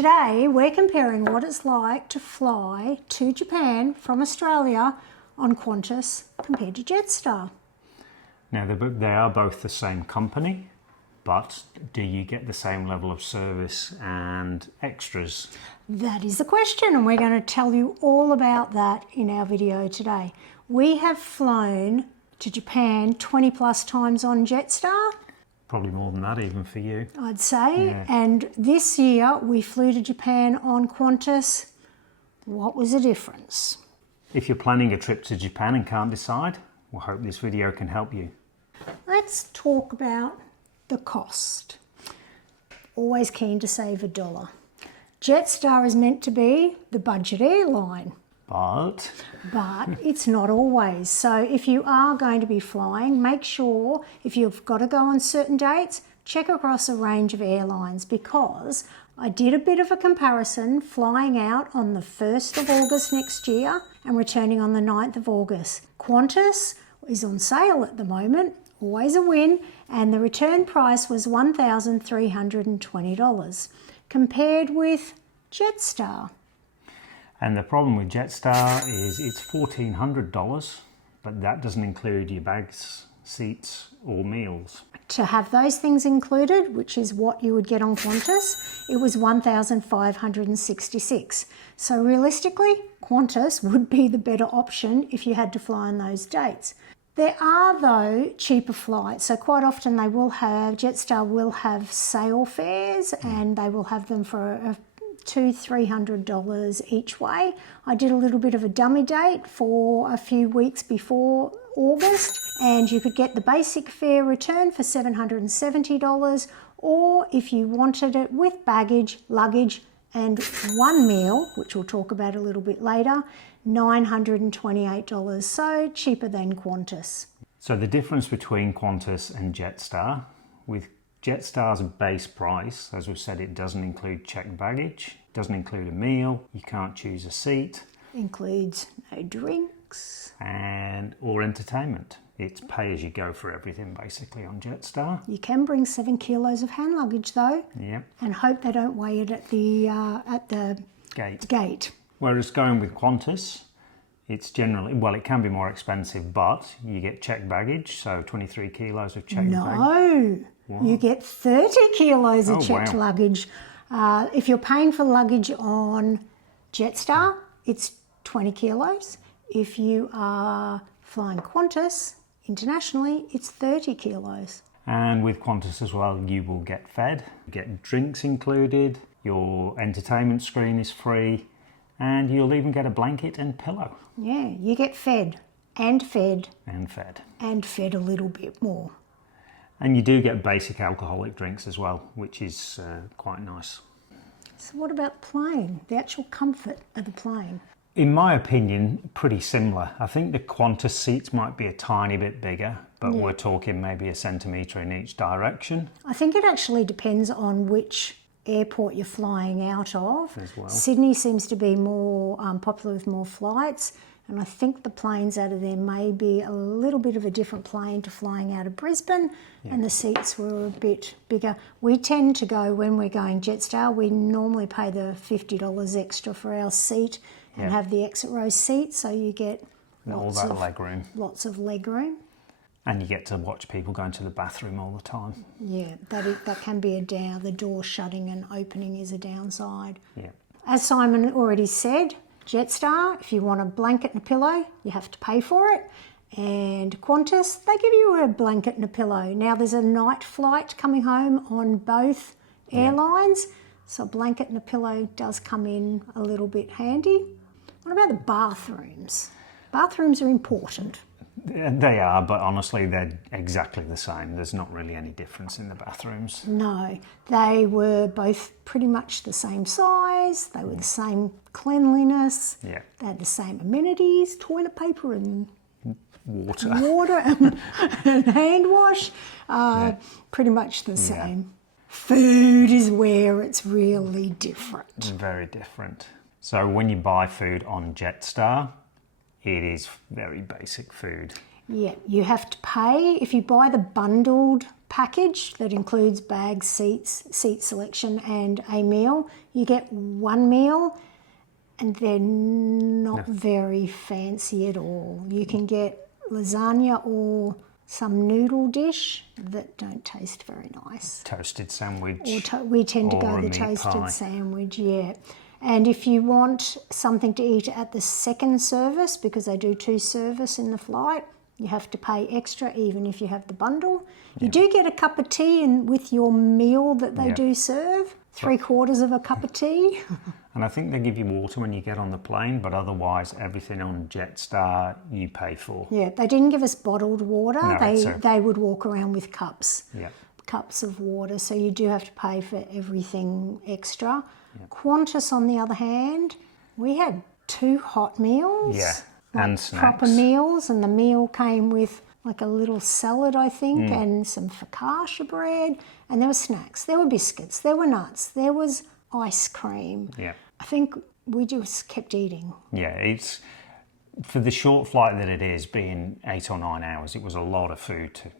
Today we're comparing what it's like to fly to Japan from Australia on Qantas compared to Jetstar. Now they are both the same company, but do you get the same level of service and extras? That is the question, and we're going to tell you all about that in our video today. We have flown to Japan 20 plus times on Jetstar. Probably more than that even for you. I'd say. Yeah. And this year we flew to Japan on Qantas. What was the difference? If you're planning a trip to Japan and can't decide, we'll hope this video can help you. Let's talk about the cost. Always keen to save $1. Jetstar is meant to be the budget airline. But It's not always. So if you are going to be flying, make sure if you've got to go on certain dates, check across a range of airlines, because I did a bit of a comparison flying out on the 1st of August next year and returning on the 9th of August. Qantas is on sale at the moment, always a win, and the return price was $1,320 compared with Jetstar. And the problem with Jetstar is it's $1,400, but that doesn't include your bags, seats or meals. To have those things included, which is what you would get on Qantas, it was $1,566. So realistically, Qantas would be the better option if you had to fly on those dates. There are, though, cheaper flights. So quite often Jetstar will have sale fares, and they will have them for $200-300 each way. I did a little bit of a dummy date for a few weeks before August, and you could get the basic fare return for $770, or if you wanted it with baggage, luggage and one meal, which we'll talk about a little bit later, $928, so cheaper than Qantas. So the difference between Qantas and Jetstar, with Jetstar's base price, as we've said, it doesn't include checked baggage, doesn't include a meal, you can't choose a seat. Includes no drinks. Or entertainment. It's pay as you go for everything basically on Jetstar. You can bring 7 kilos of hand luggage though. Yep. And hope they don't weigh it at the gate. Whereas going with Qantas, it's generally, well, it can be more expensive, but you get checked baggage, so 23 kilos of checked baggage. No, you get 30 kilos of checked luggage. If you're paying for luggage on Jetstar, it's 20 kilos. If you are flying Qantas internationally, it's 30 kilos. And with Qantas as well, you will get fed, get drinks included, your entertainment screen is free, and you'll even get a blanket and pillow. Yeah, you get fed and fed. And fed. And fed a little bit more. And you do get basic alcoholic drinks as well, which is quite nice. So what about the plane, the actual comfort of the plane? In my opinion, pretty similar. I think the Qantas seats might be a tiny bit bigger, but we're talking maybe a centimetre in each direction. I think it actually depends on which airport you're flying out of. As well. Sydney seems to be more popular with more flights, and I think the planes out of there may be a little bit of a different plane to flying out of Brisbane, and the seats were a bit bigger. We tend to go, when we're going Jetstar, we normally pay the $50 extra for our seat and have the exit row seat, so you get all that legroom. Lots of legroom. And you get to watch people going to the bathroom all the time. Yeah, that can be the door shutting and opening is a downside. Yeah. As Simon already said, Jetstar, if you want a blanket and a pillow, you have to pay for it. And Qantas, they give you a blanket and a pillow. Now there's a night flight coming home on both airlines, so a blanket and a pillow does come in a little bit handy. What about the bathrooms? Bathrooms are important. They are, but honestly, they're exactly the same. There's not really any difference in the bathrooms. No, they were both pretty much the same size. They were the same cleanliness. Yeah. They had the same amenities, toilet paper and water and hand wash. Pretty much the same. Food is where it's really different. Very different. So when you buy food on Jetstar, it is very basic food. Yeah, you have to pay. If you buy the bundled package that includes bags, seats, seat selection and a meal. You get one meal and they're not very fancy at all. You can get lasagna or some noodle dish that don't taste very nice. Toasted sandwich. We tend to or go a the meat toasted pie. sandwich, yeah. And if you want something to eat at the second service, because they do 2 service in the flight, you have to pay extra even if you have the bundle. You do get a cup of tea with your meal that they do serve, 3/4 of a cup of tea. And I think they give you water when you get on the plane, but otherwise everything on Jetstar you pay for. Yeah, they didn't give us bottled water. No, they would walk around with cups. Yeah. Cups of water, so you do have to pay for everything extra. Qantas, on the other hand, we had 2 hot meals. Yeah, and snacks. Proper meals, and the meal came with like a little salad, I think, and some focaccia bread, and there were snacks, there were biscuits, there were nuts, there was ice cream. Yeah. I think we just kept eating. Yeah, it's for the short flight that it is, being 8 or 9 hours, it was a lot of food to,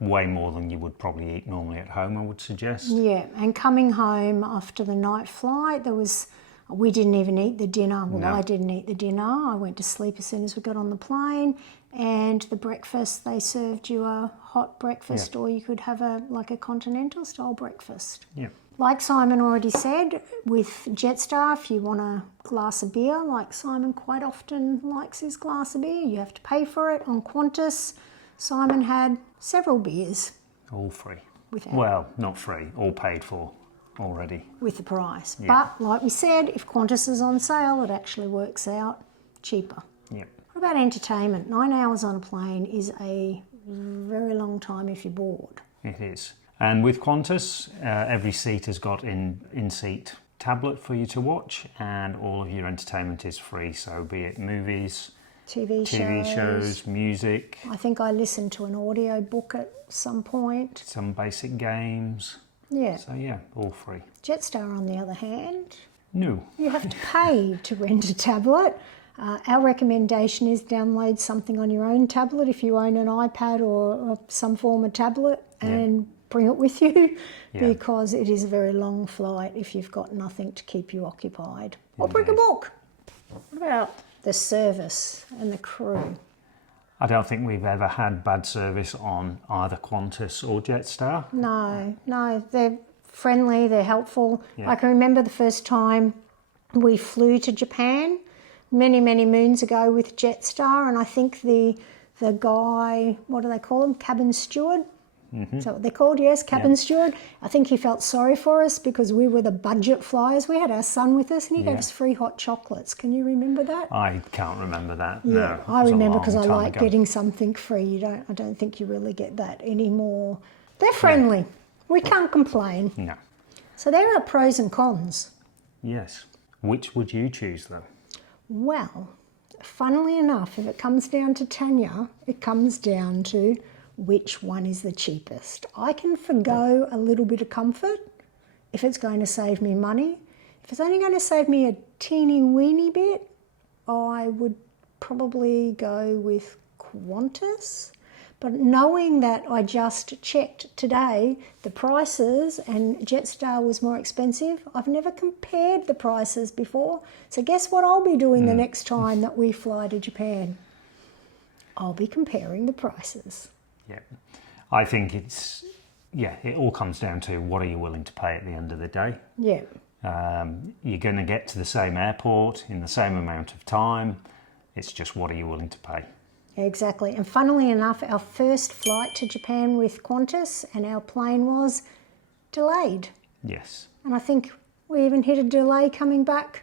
way more than you would probably eat normally at home, I would suggest. Yeah, and coming home after the night flight, we didn't even eat the dinner. Well, No. I didn't eat the dinner. I went to sleep as soon as we got on the plane. And the breakfast, they served you a hot breakfast, or you could have a continental style breakfast. Yeah. Like Simon already said, with Jetstar, if you want a glass of beer, like Simon quite often likes his glass of beer, you have to pay for it. On Qantas, Simon had several beers. All free. Without. Well, not free, all paid for already. With the price. Yeah. But like we said, if Qantas is on sale, it actually works out cheaper. Yeah. What about entertainment? 9 hours on a plane is a very long time if you're bored. It is. And with Qantas, every seat has got in-seat tablet for you to watch, and all of your entertainment is free. So be it movies, TV shows, music, I think I listened to an audio book at some point. some basic games. Yeah. So yeah, all free. Jetstar, on the other hand, No. you have to pay to rent a tablet. Our recommendation is download something on your own tablet if you own an iPad or some form of tablet, and bring it with you, because it is a very long flight if you've got nothing to keep you occupied. Or bring a book. What about the service and the crew? I don't think we've ever had bad service on either Qantas or Jetstar. No, they're friendly, they're helpful. Yeah. I can remember the first time we flew to Japan many, many moons ago with Jetstar, and I think the guy, what do they call him, cabin steward? Is that what they're called? Yes, cabin steward. I think he felt sorry for us because we were the budget flyers. We had our son with us and he gave us free hot chocolates. Can you remember that? I can't remember that. Yeah, No, I it was a remember long because I time like ago. getting something free. I don't think you really get that anymore. They're friendly. We can't complain. No. So there are pros and cons. Yes. Which would you choose though? Well, funnily enough, if it comes down to Tanya, it comes down to which one is the cheapest. I can forgo a little bit of comfort if it's going to save me money. If it's only going to save me a teeny weeny bit, I would probably go with Qantas. But knowing that I just checked today the prices and Jetstar was more expensive, I've never compared the prices before. So guess what I'll be doing the next time that we fly to Japan? I'll be comparing the prices. Yeah. I think it all comes down to what are you willing to pay at the end of the day. Yeah. You're going to get to the same airport in the same amount of time. It's just what are you willing to pay. Exactly. And funnily enough, our first flight to Japan with Qantas and our plane was delayed. Yes. And I think we even hit a delay coming back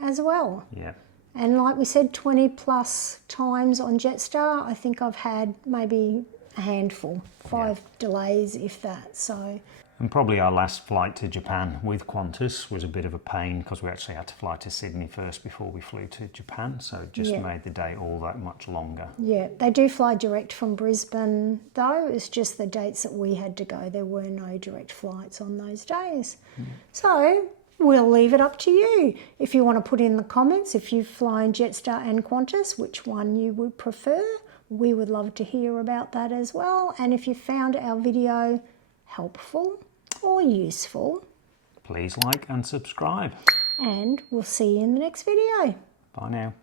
as well. Yeah. And like we said, 20 plus times on Jetstar, I think I've had maybe a handful, 5 delays if that. So. And probably our last flight to Japan with Qantas was a bit of a pain because we actually had to fly to Sydney first before we flew to Japan. So it just made the day all that much longer. Yeah, they do fly direct from Brisbane though. It's just the dates that we had to go. There were no direct flights on those days. So we'll leave it up to you. If you want to put in the comments, if you've flown Jetstar and Qantas, which one you would prefer, we would love to hear about that as well. And if you found our video helpful or useful, please like and subscribe. and we'll see you in the next video. Bye now.